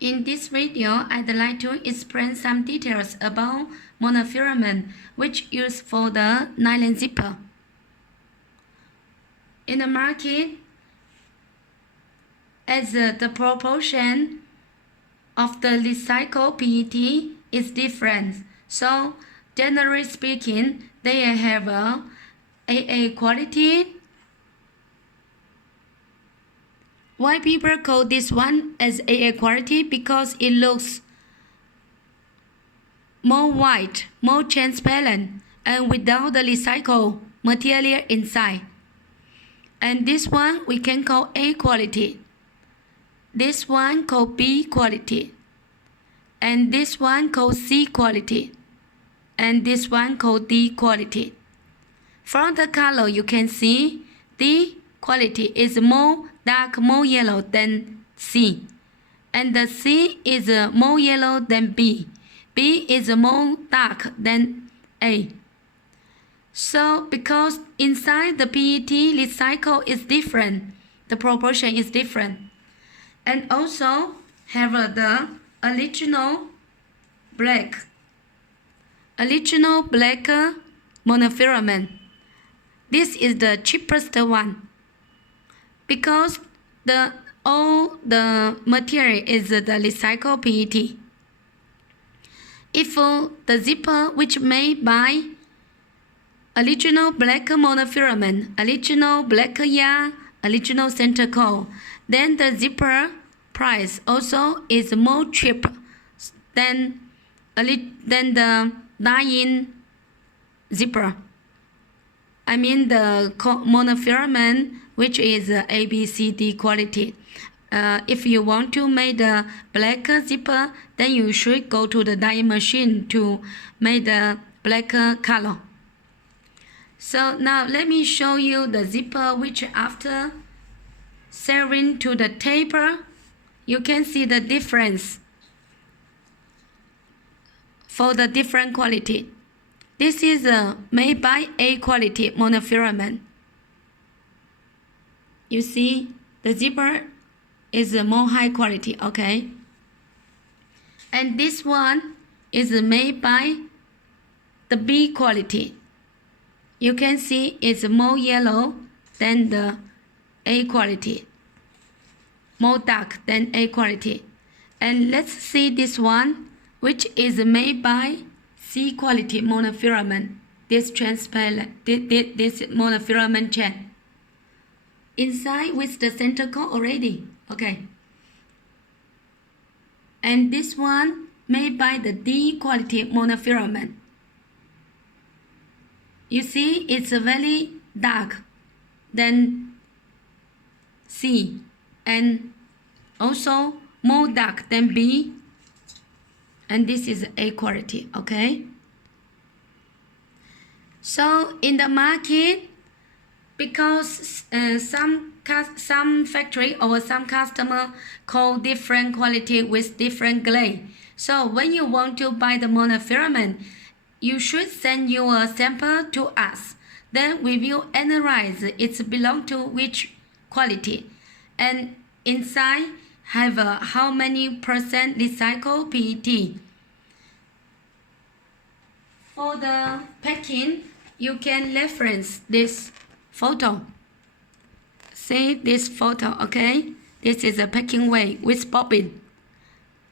In this video, I'd like to explain some details about monofilament, which used for the nylon zipper. In the market, as the proportion of the recycled PET is different, so generally speaking, they have a AA quality. Why people call this one as AA quality? Because it looks more white, more transparent, and without the recycled material inside. And this one we can call A quality. This one called B quality. And this one called C quality. And this one called D quality. From the color you can see D quality is more dark, more yellow than C. And the C is more yellow than B. B is more dark than A. So because inside the PET recycle is different, the proportion is different. And also have the original black monofilament. This is the cheapest one because all the material is the recycled PET. If the zipper which made by original black monofilament, original black yarn, original center core, then the zipper price also is more cheap than the dye-in zipper. I mean the monofilament which is ABCD quality. If you want to make the black zipper, then you should go to the dyeing machine to make the black color. So now let me show you the zipper which after serving to the taper, you can see the difference for the different quality. This is made by A quality monofilament. You see the zipper is more high quality, okay? And this one is made by the B quality. You can see it's more yellow than the A quality, more dark than A quality. And let's see this one, which is made by C quality monofilament. This transparent, this monofilament chain. Inside with the center core already, okay. And this one made by the D quality monofilament. You see, it's very dark than C and also more dark than B, and this is A quality, okay? So in the market, because some factory or some customer call different quality with different grade. So when you want to buy the monofilament, you should send your sample to us. Then we will analyze it belong to which quality. And inside have how many percent recycled PET. For the packing, you can reference this photo. See this photo, okay? This is a packing way with bobbin.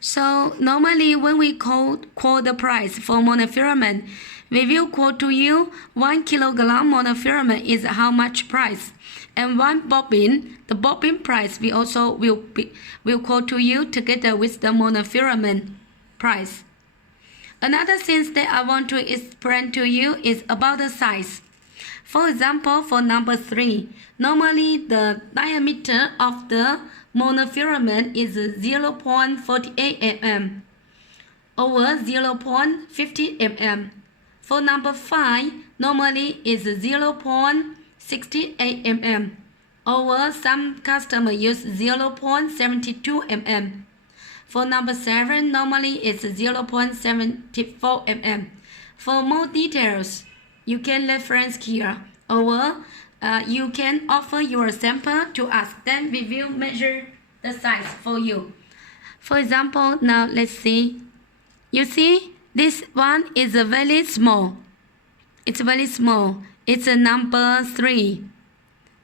So normally when we quote the price for monofilament, we will quote to you 1 kilogram monofilament is how much price, and one bobbin, the bobbin price we also will quote to you together with the monofilament price. Another thing that I want to explain to you is about the size. For example, for number 3, normally the diameter of the monofilament is 0.48 mm over 0.50 mm. For number 5, normally is 0.68 mm over some customer use 0.72 mm. For number 7, normally it's 0.74 mm. For more details, you can reference here, or you can offer your sample to us. Then we will measure the size for you. For example, now let's see. You see, this one is a very small. It's very small. It's a number 3.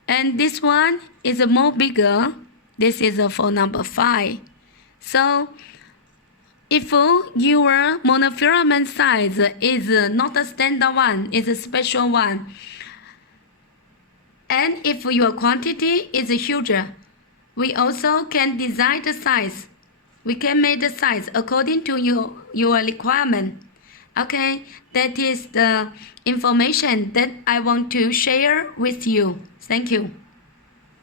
And this one is a more bigger. This is for number 5. So, if your monofilament size is not a standard one, it's a special one, and if your quantity is huger, we also can design the size. We can make the size according to your requirement. Okay, that is the information that I want to share with you. Thank you.